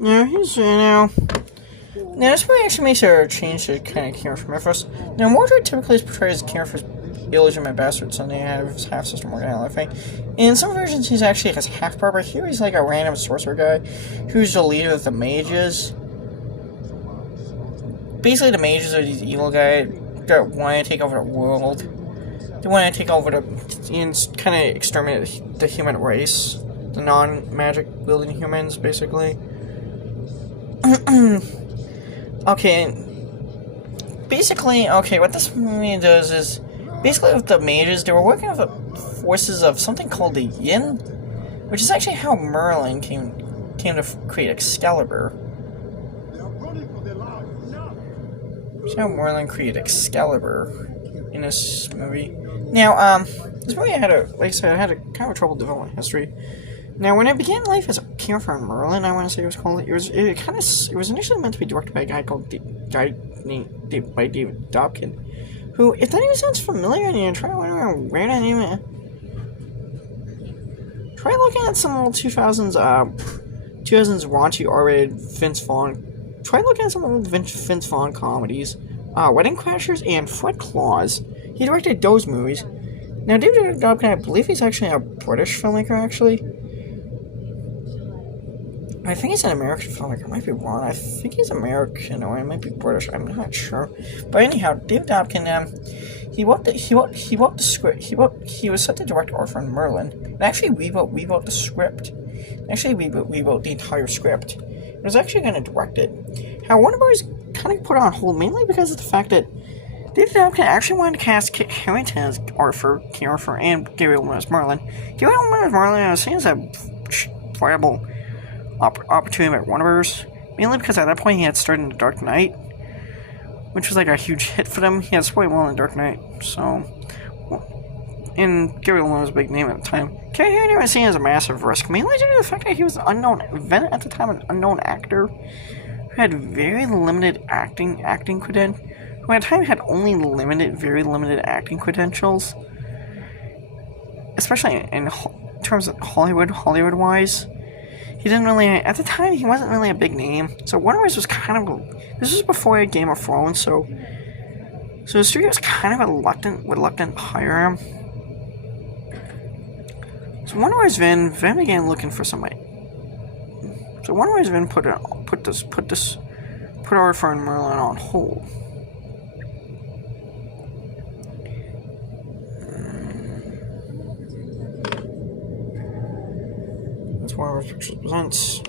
Yeah, Now, this movie actually makes a change to kind of character from first. Now, Mordred typically is portrayed as a character for illegitimate bastard son. They have his half sister Morgan and everything. In some versions, he's actually his half brother. Here, he's like a random sorcerer guy who's the leader of the mages. Basically, the mages are these evil guys that want to take over the world. They want to take over and kind of exterminate the human race, the non-magic wielding humans, basically. Okay, what this movie does is, basically with the mages, they were working with the forces of something called the Yin, which is actually how Merlin came to create Excalibur. That's how Merlin created Excalibur in this movie. Now, this movie had a kind of troubled development history. Now, when it began life as a character in Merlin, I want to say it was called. It was initially meant to be directed by a guy called David Dobkin, who, if that even sounds familiar, and you're trying to wonder where that name, try looking at some old 2000s raunchy R-rated Vince Vaughn. Try looking at some old Vince Vaughn comedies, Wedding Crashers and Fred Claus. He directed those movies. Now, David Dobkin, I believe he's actually a British filmmaker, actually. I think he's an American filmmaker. I might be wrong. I think he's American, or he might be British. I'm not sure. But anyhow, David Dobkin, he wrote the script. He was set to direct Arthur and Merlin, and actually rewrote the script. Actually, rewrote the entire script. He was actually going to direct it. How Warner Bros. Kind of put it on hold, mainly because of the fact that David Dobkin actually wanted to cast Kit Harington as Arthur, and Gary Oldman as Merlin. Gary Oldman as Merlin was seen as a viable opportunity at Warner Bros. Mainly because at that point he had started in The Dark Knight, which was like a huge hit for them. He had spoiled well in The Dark Knight, and Gary Oldman was a big name at the time. Kit Harington was seen as a massive risk, mainly due to the fact that he was an unknown actor who had very limited acting credentials. Who at the time had only very limited acting credentials, especially in terms of Hollywood-wise. He didn't really, at the time, he wasn't really a big name. So Warner Bros. Was this was before Game of Thrones, so the studio was kind of reluctant to hire him. So Warner Bros. Then began looking for somebody. So Warner Bros. Then put Arthur and Merlin on hold. Warner Bros. Pictures presents.